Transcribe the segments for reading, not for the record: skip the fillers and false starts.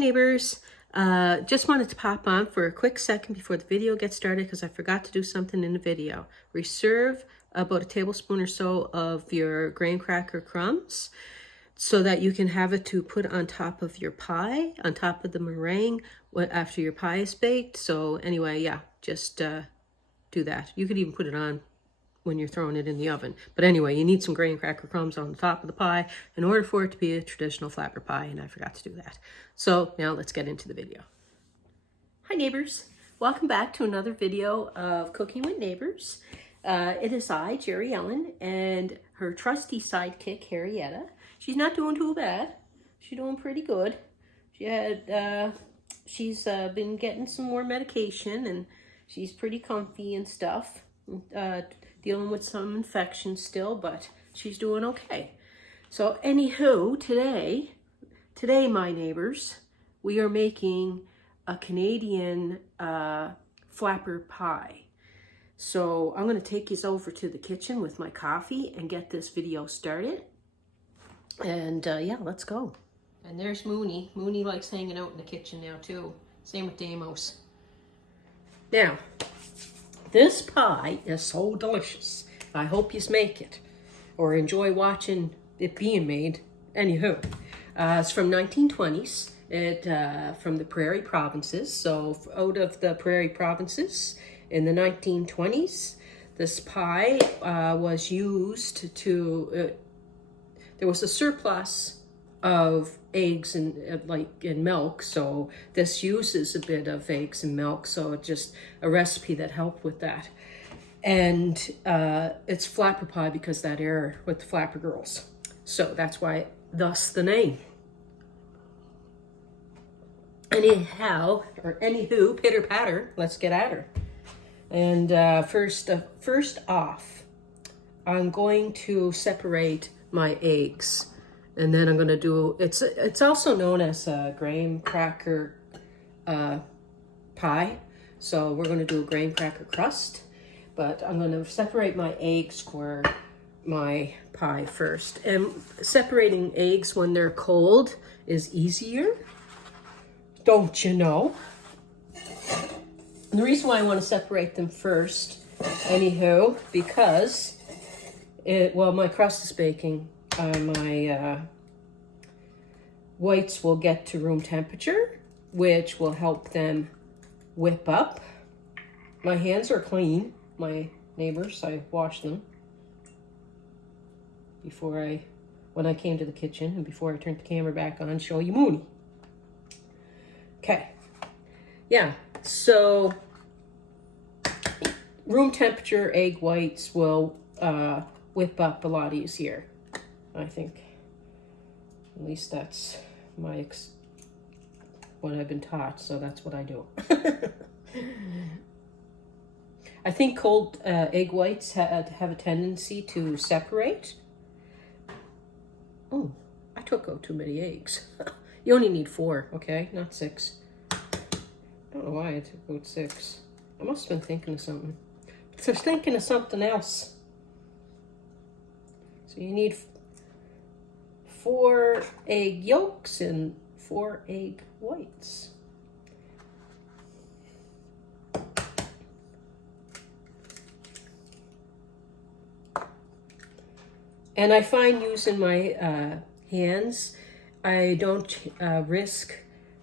neighbors. Just wanted to pop on for a quick second before the video gets started because I forgot to do something in the video. Reserve about a tablespoon or so of your graham cracker crumbs so that you can have it to put on top of your pie, on top of the meringue after your pie is baked. So anyway, yeah, just do that. You could even put it on when you're throwing it in the oven. But anyway, you need some graham cracker crumbs on the top of the pie in order for it to be a traditional flatbread pie, and I forgot to do that. So now let's get into the video. Hi neighbors, welcome back to another video of Cooking with Neighbors. It is I, Jerry Ellen, and her trusty sidekick, Harrietta. She's not doing too bad. She's doing pretty good. She's been getting some more medication, and she's pretty comfy and stuff. Dealing with some infection still, but she's doing okay. So anywho, today my neighbors, we are making a Canadian flapper pie. So I'm going to take you over to the kitchen with my coffee and get this video started. And yeah, let's go. And there's Mooney. Mooney likes hanging out in the kitchen now too. Same with Damos. Now, this pie is so delicious. I hope you make it or enjoy watching it being made. Anywho, it's from 1920s. From the Prairie Provinces. So out of the Prairie Provinces in the 1920s, this pie was used to. There was a surplus of eggs and milk, so this uses a bit of eggs and milk, so it's just a recipe that helped with that. And it's flapper pie because that era with the Flapper Girls, so that's why, thus the name. Anywho, pitter patter, let's get at her. And first off, I'm going to separate my eggs. And then I'm going to do, it's also known as a graham cracker pie. So we're going to do a graham cracker crust. But I'm going to separate my eggs for my pie first. And separating eggs when they're cold is easier. Don't you know? And the reason why I want to separate them first, anywho, because while my crust is baking, my whites will get to room temperature, which will help them whip up. My hands are clean, my neighbors. I washed them when I came to the kitchen and before I turned the camera back on, show you Mooney. Okay, yeah, so room temperature egg whites will whip up a lot easier, I think. At least that's what I've been taught, so that's what I do. I think cold egg whites have a tendency to separate. Oh, I took out too many eggs. You only need 4, okay? Not 6. I don't know why I took out 6. I must have been thinking of something. But I was thinking of something else. So you need 4 egg yolks and 4 egg whites. And I find using my hands, I don't risk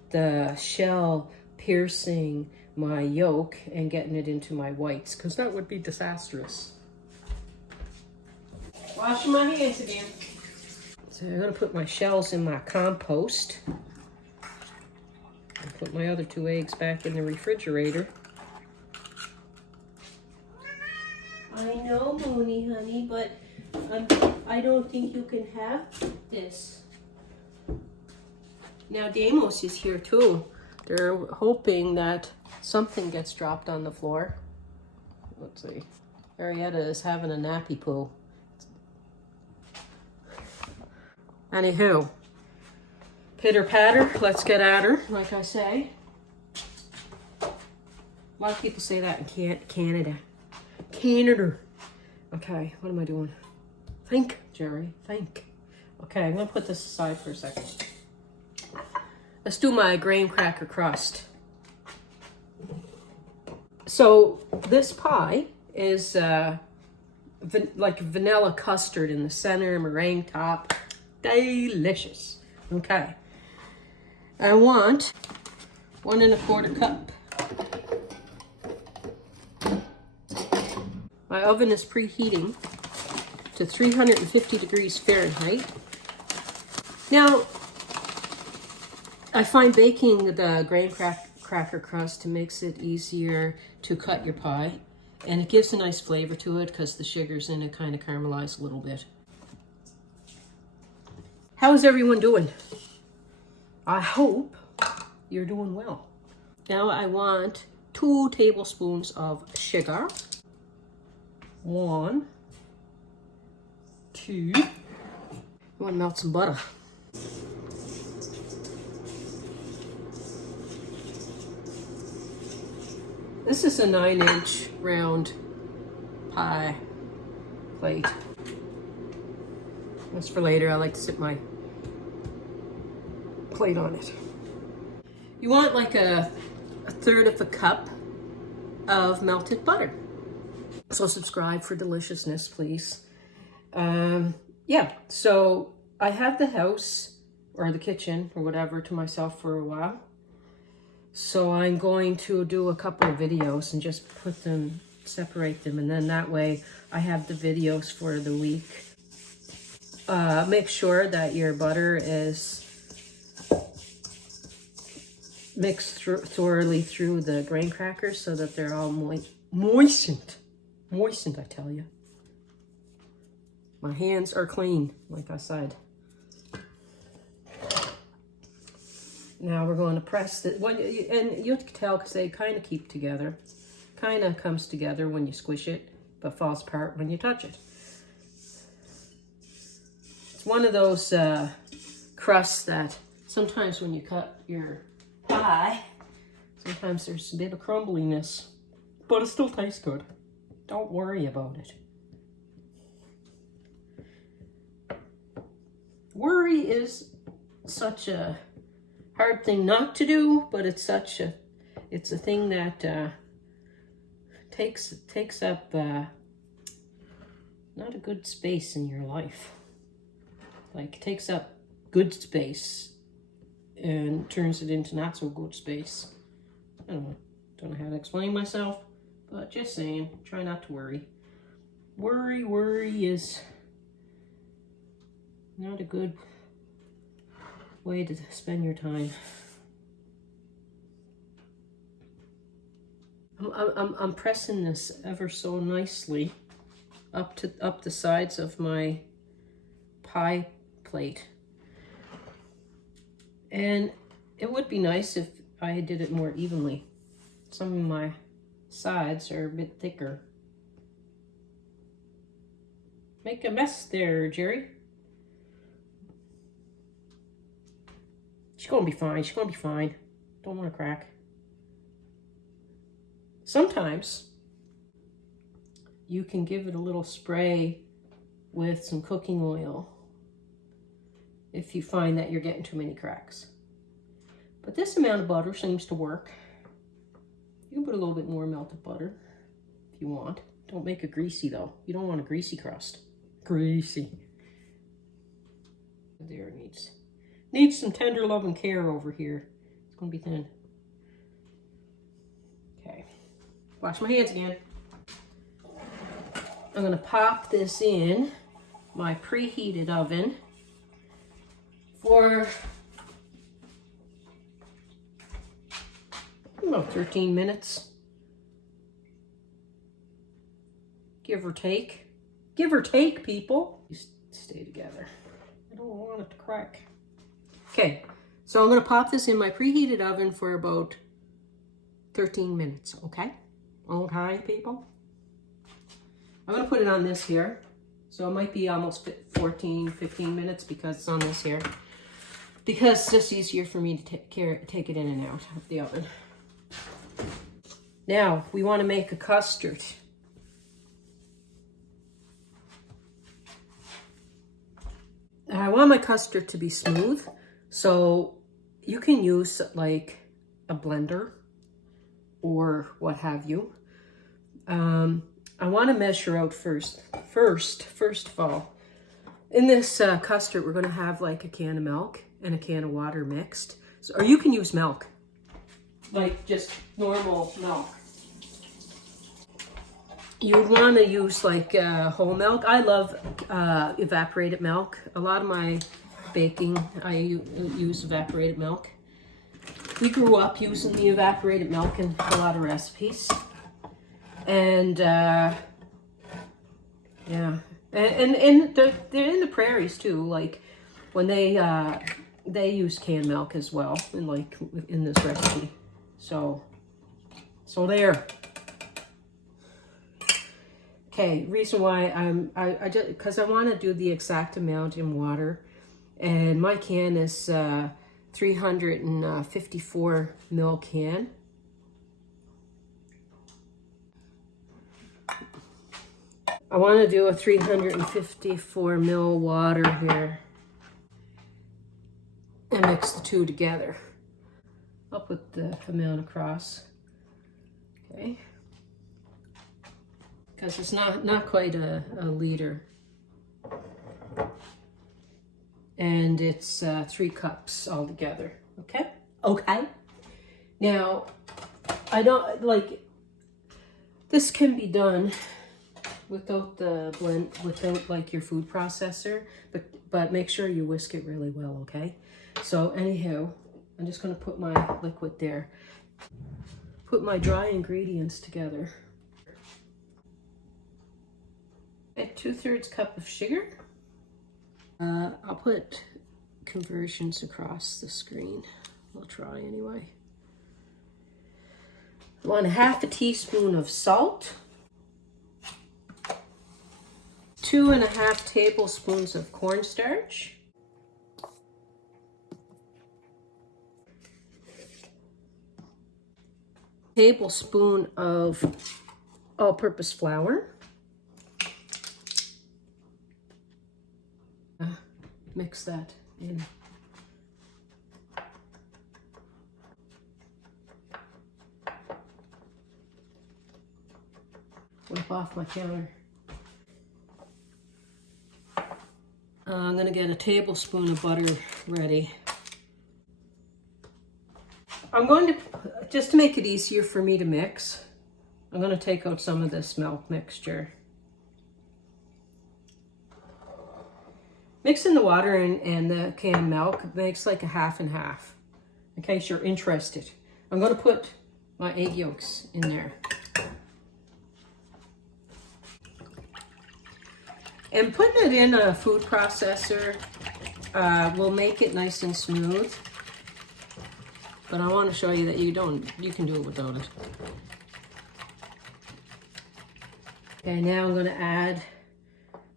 the shell piercing my yolk and getting it into my whites, because that would be disastrous. Washing my hands again. So I'm going to put my shells in my compost. And put my other 2 eggs back in the refrigerator. I know, Mooney, honey, but I don't think you can have this. Now Damos is here too. They're hoping that something gets dropped on the floor. Let's see. Arietta is having a nappy poo. Anywho, pitter patter, let's get at her, like I say. A lot of people say that in Canada. Okay, what am I doing? Think, Jerry, think. Okay, I'm gonna put this aside for a second. Let's do my graham cracker crust. So this pie is like vanilla custard in the center, meringue top. Delicious. Okay. I want 1 1/4 cup. My oven is preheating to 350 degrees Fahrenheit. Now, I find baking the graham cracker crust makes it easier to cut your pie, and it gives a nice flavor to it because the sugars in it kind of caramelize a little bit. How is everyone doing? I hope you're doing well. Now I want 2 tablespoons of sugar. 1, 2. I want to melt some butter. This is a 9-inch round pie plate. That's for later. I like to sit my plate on it. You want like a 1/3 cup of melted butter. So subscribe for deliciousness, please. Yeah, so I had the house or the kitchen or whatever to myself for a while. So I'm going to do a couple of videos and just put them, separate them, and then that way I have the videos for the week. Make sure that your butter is mixed thoroughly through the grain crackers so that they're all moistened. Moistened, I tell you. My hands are clean, like I said. Now we're going to press it. And you can tell because they kind of keep together. Kind of comes together when you squish it, but falls apart when you touch it. It's one of those crusts that sometimes when you cut your pie, sometimes there's a bit of crumbliness, but it still tastes good. Don't worry about it. Worry is such a hard thing not to do, but it's a thing that takes up not a good space in your life. Like it takes up good space and turns it into not so good space. I don't know how to explain myself, but just saying, try not to worry. Worry is not a good way to spend your time. I'm pressing this ever so nicely up the sides of my pie plate. And it would be nice if I did it more evenly. Some of my sides are a bit thicker. Make a mess there, Jerry. She's gonna be fine. She's gonna be fine. Don't want to crack. Sometimes you can give it a little spray with some cooking oil if you find that you're getting too many cracks. But this amount of butter seems to work. You can put a little bit more melted butter if you want. Don't make it greasy though. You don't want a greasy crust. Greasy. There, needs some tender love and care over here. It's gonna be thin. Okay, wash my hands again. I'm gonna pop this in my preheated oven for about 13 minutes. Give or take. Give or take, people. You stay together. I don't want it to crack. Okay, so I'm gonna pop this in my preheated oven for about 13 minutes, okay? Okay, people? I'm gonna put it on this here. So it might be almost 14, 15 minutes because it's on this here. Because it's just easier for me to take it in and out of the oven. Now, we wanna make a custard. I want my custard to be smooth. So you can use like a blender or what have you. I want to measure out first of all. In this custard, we're going to have like a can of milk and a can of water mixed. So, or you can use milk, like just normal milk. You'd want to use like whole milk. I love evaporated milk. A lot of my baking, I use evaporated milk. We grew up using the evaporated milk in a lot of recipes. And yeah, and they're in the prairies too. Like when they use canned milk as well, in this recipe. So there. Okay, reason why I just because I want to do the exact amount in water, and my can is 354 ml can. I want to do a 354 ml water here and mix the two together. I'll put the amount across. Okay. Because it's not quite a liter. And it's 3 cups altogether. Okay? Okay. Now, I don't like, this can be done without the blend, without like your food processor, but make sure you whisk it really well, okay? So anyhow, I'm just gonna put my liquid there. Put my dry ingredients together. A 2/3 cup of sugar. I'll put conversions across the screen. I'll try anyway. I want 1/2 teaspoon of salt. 2.5 tablespoons of cornstarch. Tablespoon of all-purpose flour. Mix that in. Wipe off my counter. I'm going to get a tablespoon of butter ready. I'm going to, just to make it easier for me to mix, I'm going to take out some of this milk mixture. Mixing the water and the canned milk makes like a half and half, in case you're interested. I'm going to put my egg yolks in there. And putting it in a food processor will make it nice and smooth. But I want to show you that you can do it without it. Okay, now I'm going to add,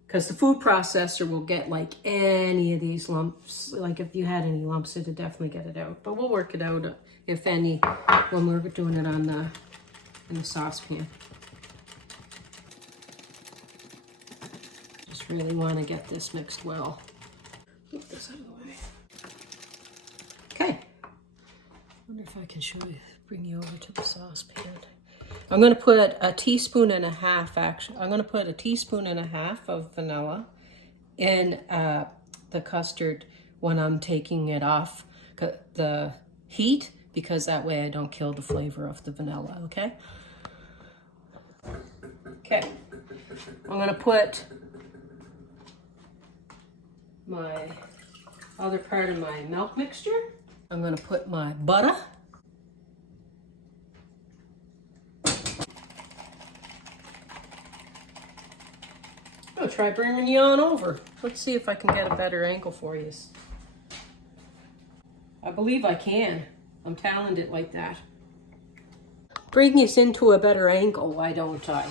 because the food processor will get like any of these lumps. Like if you had any lumps, it'd definitely get it out. But we'll work it out, if any, when we're doing it in the saucepan. Just really want to get this mixed well. Move this out of the way. Okay. Wonder if I can show you, bring you over to the saucepan. I'm going to put a 1.5 teaspoons, actually. I'm going to put a 1.5 teaspoons of vanilla in the custard when I'm taking it off the heat, because that way I don't kill the flavor of the vanilla, okay? Okay. I'm going to put my other part of my milk mixture. I'm going to put my butter. I'll try bringing you on over. Let's see if I can get a better angle for you. I believe I can. I'm talented like that. Bring us into a better angle, why don't I?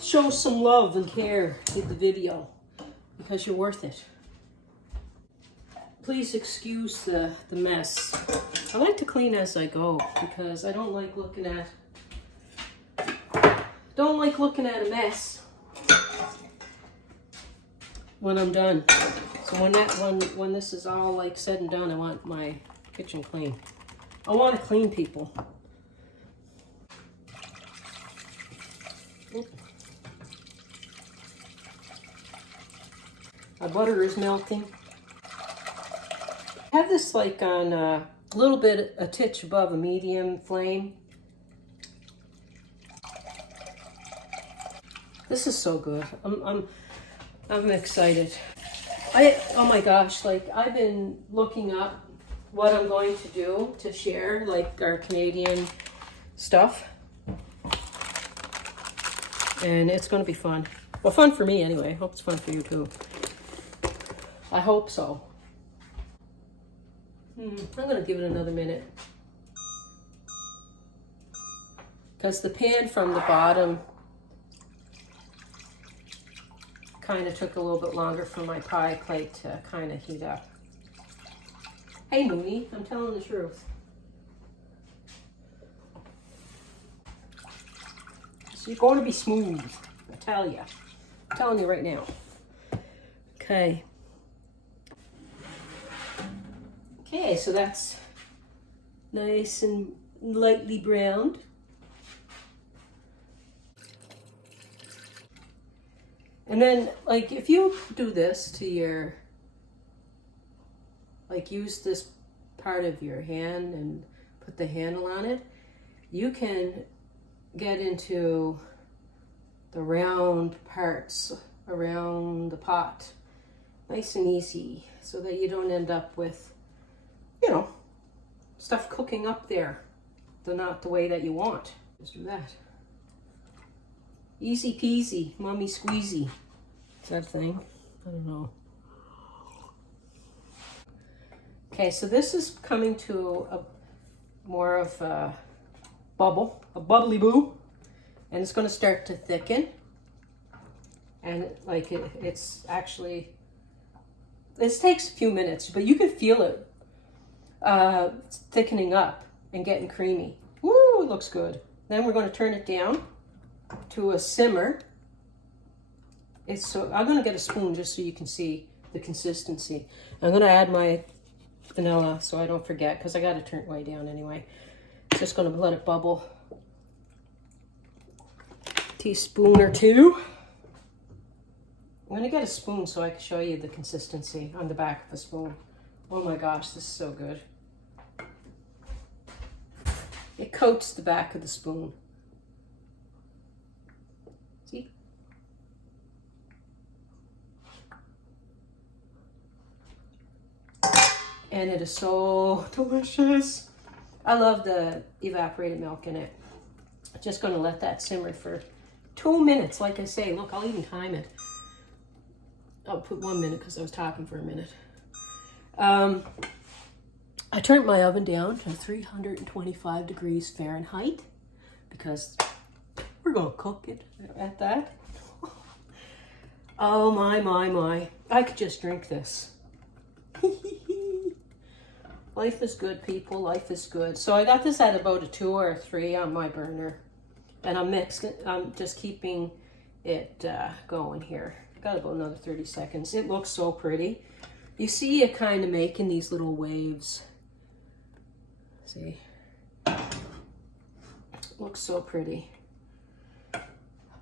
Show some love and care in the video, because you're worth it. Please excuse the mess. I like to clean as I go, because I don't like looking at a mess when I'm done. So when this is all like said and done, I want my kitchen clean. I want to clean, people. My butter is melting. I have this like on a little bit, a titch above a medium flame. This is so good. I'm excited. Oh my gosh, like I've been looking up what I'm going to do to share, like our Canadian stuff. And it's going to be fun. Well, fun for me anyway. I hope it's fun for you too. I hope so. I'm going to give it another minute. Because the pan from the bottom kind of took a little bit longer for my pie plate to kind of heat up. Hey Mooney, I'm telling the truth. It's going to be smooth, I tell you. I'm telling you right now. Okay. Okay, so that's nice and lightly browned. And then, like, if you do this to your, like, use this part of your hand and put the handle on it, you can get into the round parts around the pot nice and easy so that you don't end up with, you know, stuff cooking up there. Not the way that you want. Just do that. Easy peasy, mommy squeezy. Is that a thing? I don't know. Okay, so this is coming to a more of a bubble, a bubbly boo, and it's going to start to thicken. And like it's actually, this takes a few minutes, but you can feel it thickening up and getting creamy. Woo, it looks good. Then we're going to turn it down to a simmer. I'm going to get a spoon just so you can see the consistency. I'm going to add my vanilla so I don't forget, because I got to turn it way down anyway. Just going to let it bubble. Teaspoon or two. I'm going to get a spoon so I can show you the consistency on the back of the spoon. Oh my gosh, this is so good. It coats the back of the spoon. See? And it is so delicious. I love the evaporated milk in it. Just going to let that simmer for 2 minutes. Like I say, look, I'll even time it. I'll put 1 minute because I was talking for a minute. I turned my oven down to 325 degrees Fahrenheit because we're going to cook it at that. Oh my. I could just drink this. Life is good, people. Life is good. So I got this at about a 2 or a 3 on my burner. And I'm just keeping it going here. Got about another 30 seconds. It looks so pretty. You see it kind of making these little waves. See? Looks so pretty.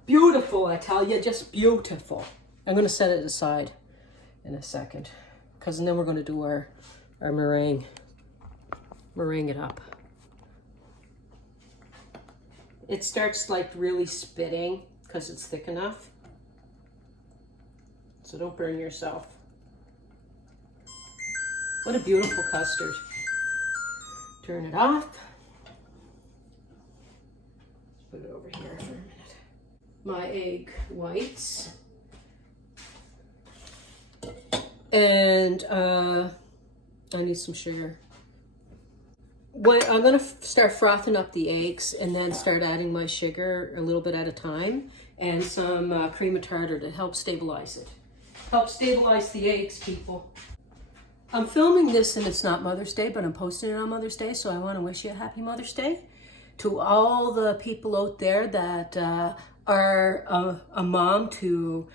Beautiful, I tell you, just beautiful. I'm going to set it aside in a second. Because then we're going to do our meringue. Meringue it up. It starts like really spitting because it's thick enough. So don't burn yourself. What a beautiful custard. Turn it off. Put it over here for a minute. My egg whites. And I need some sugar. I'm going to start frothing up the eggs and then start adding my sugar a little bit at a time and some cream of tartar to help stabilize it. Help stabilize the eggs, people. I'm filming this and it's not Mother's Day, but I'm posting it on Mother's Day, so I want to wish you a happy Mother's Day. To all the people out there that are a mom to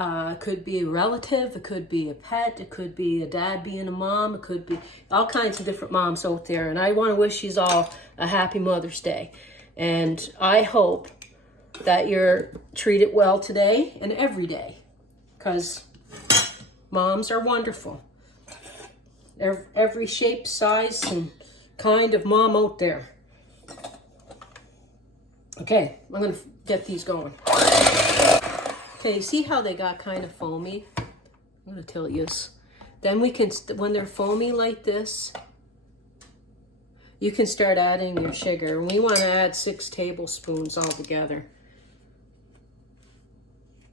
It could be a relative, it could be a pet, it could be a dad being a mom, it could be all kinds of different moms out there. And I want to wish you all a happy Mother's Day. And I hope that you're treated well today and every day, because moms are wonderful. Every shape, size, and kind of mom out there. Okay, I'm going to get these going. Okay, see how they got kind of foamy? I'm going to tell you this. Then we can, when they're foamy like this, you can start adding your sugar. And we want to add 6 tablespoons altogether.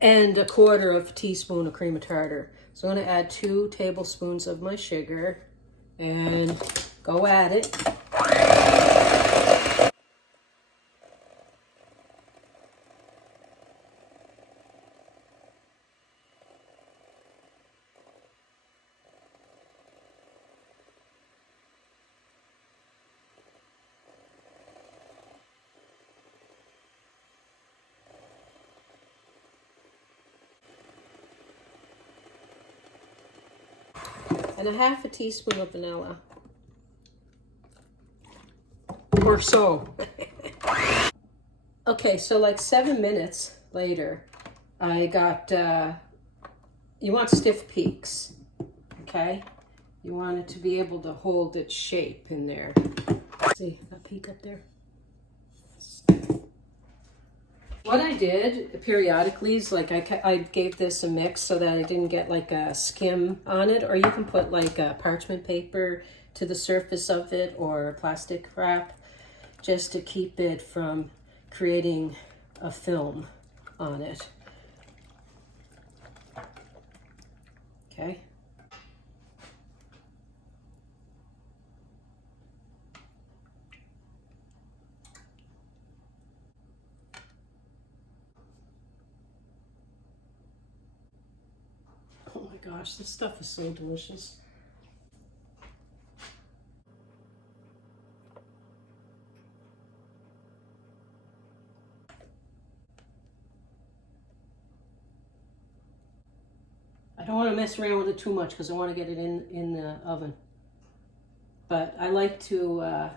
And 1/4 teaspoon of cream of tartar. So I'm going to add 2 tablespoons of my sugar and go at it. And 1/2 teaspoon of vanilla. Or so. Okay, so like 7 minutes later, I got, you want stiff peaks, okay? You want it to be able to hold its shape in there. See, that peak up there? What I did periodically is like I gave this a mix so that I didn't get like a skim on it, or you can put like a parchment paper to the surface of it or plastic wrap just to keep it from creating a film on it. Okay. Oh my gosh, this stuff is so delicious. I don't want to mess around with it too much because I want to get it in the oven. But I like to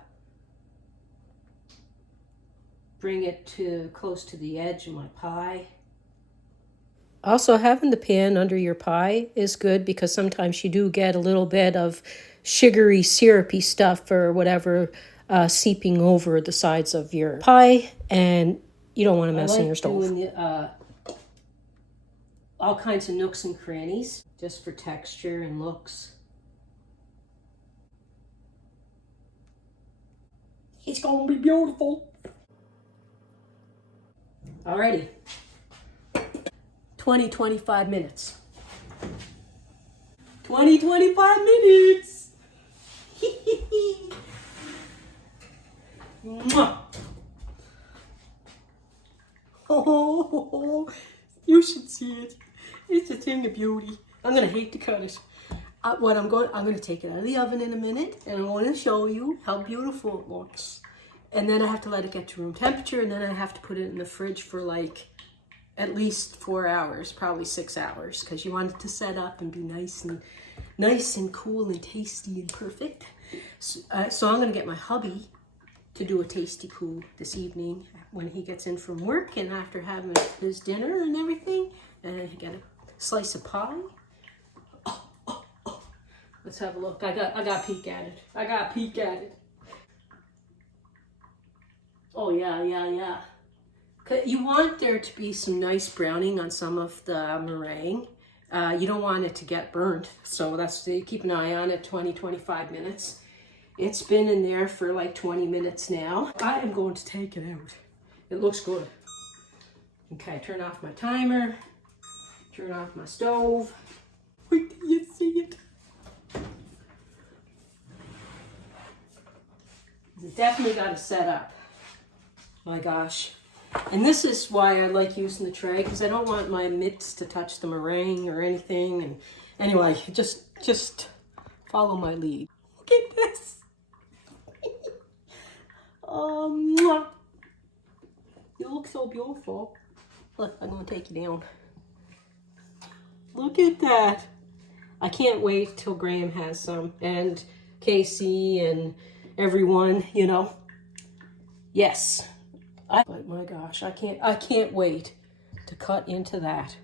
bring it to close to the edge of my pie. Also, having the pan under your pie is good because sometimes you do get a little bit of sugary, syrupy stuff or whatever seeping over the sides of your pie, and you don't want to mess in your stove. I like doing all kinds of nooks and crannies just for texture and looks. It's gonna be beautiful. Alrighty. 25 minutes. 25 minutes. Mwah. Oh, you should see it. It's a thing of beauty. I'm gonna hate to cut it. I'm gonna take it out of the oven in a minute, and I'm going to show you how beautiful it looks. And then I have to let it get to room temperature, and then I have to put it in the fridge for like at least 4 hours, probably 6 hours, because you want it to set up and be nice and cool and tasty and perfect. So I'm gonna get my hubby to do a tasty poo this evening when he gets in from work and after having his dinner and everything, and get a slice of pie. Let's have a look. I got a peek at it. Oh yeah. You want there to be some nice browning on some of the meringue. You don't want it to get burnt, so keep an eye on it. 20-25 minutes. It's been in there for like 20 minutes now. I am going to take it out. It looks good. Okay, turn off my timer. Turn off my stove. Wait till you see it. It definitely got to set up. My gosh. And this is why I like using the tray, because I don't want my mitts to touch the meringue or anything. And anyway, just follow my lead. Look at this. Oh, you look so beautiful. Look, I'm going to take you down. Look at that. I can't wait till Graham has some, and Casey and everyone, you know. Yes. But my gosh, I can't wait to cut into that.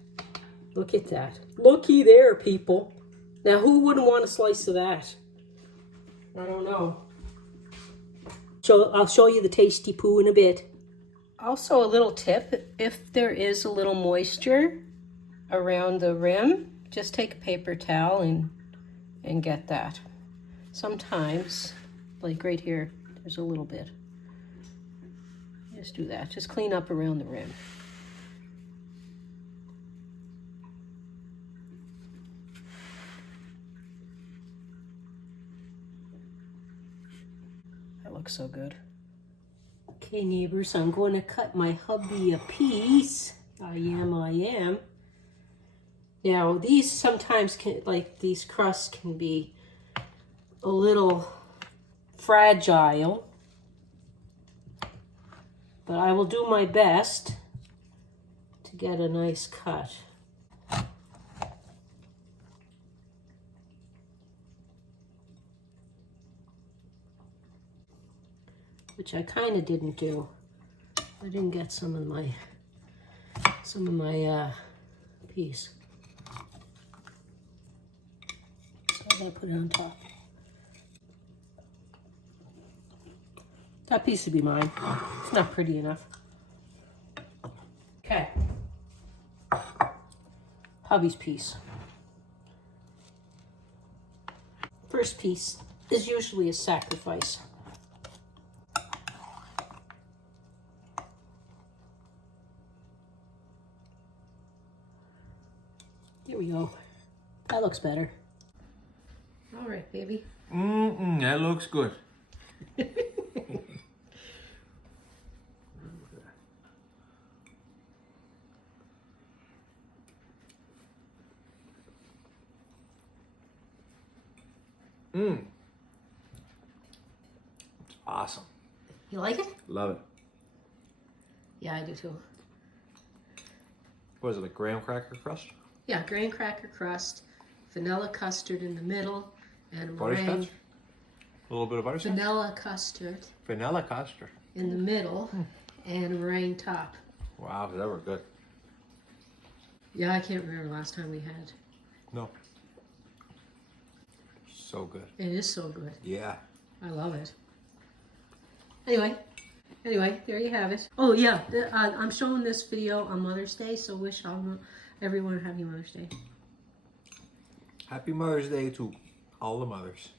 Look at that. Looky there, people. Now, who wouldn't want a slice of that? I don't know. So I'll show you the tasty poo in a bit. Also, a little tip, if there is a little moisture around the rim, just take a paper towel and get that. Sometimes, like right here, there's a little bit. Just do that. Just clean up around the rim. That looks so good. Okay, neighbors, I'm going to cut my hubby a piece. I am. Now, these sometimes can, like these crusts can be a little fragile, but I will do my best to get a nice cut. Which I kind of didn't do. I didn't get some of my piece. So I gotta put it on top. That piece would be mine. It's not pretty enough. Okay. Hubby's piece. First piece is usually a sacrifice. There we go. That looks better. All right, baby. That looks good. Awesome. You like it? Love it. Yeah, I do too. What is it, like graham cracker crust? Yeah, graham cracker crust, vanilla custard in the middle, and Butterscotch? meringue. A little bit of butterscotch? Vanilla custard Vanilla custard. in the middle, and meringue top. Wow, that were good. Yeah, I can't remember the last time we had. No. So good. It is so good. Yeah. I love it. Anyway, there you have it. Oh yeah, I'm showing this video on Mother's Day, so wish everyone a happy Mother's Day. Happy Mother's Day to all the mothers.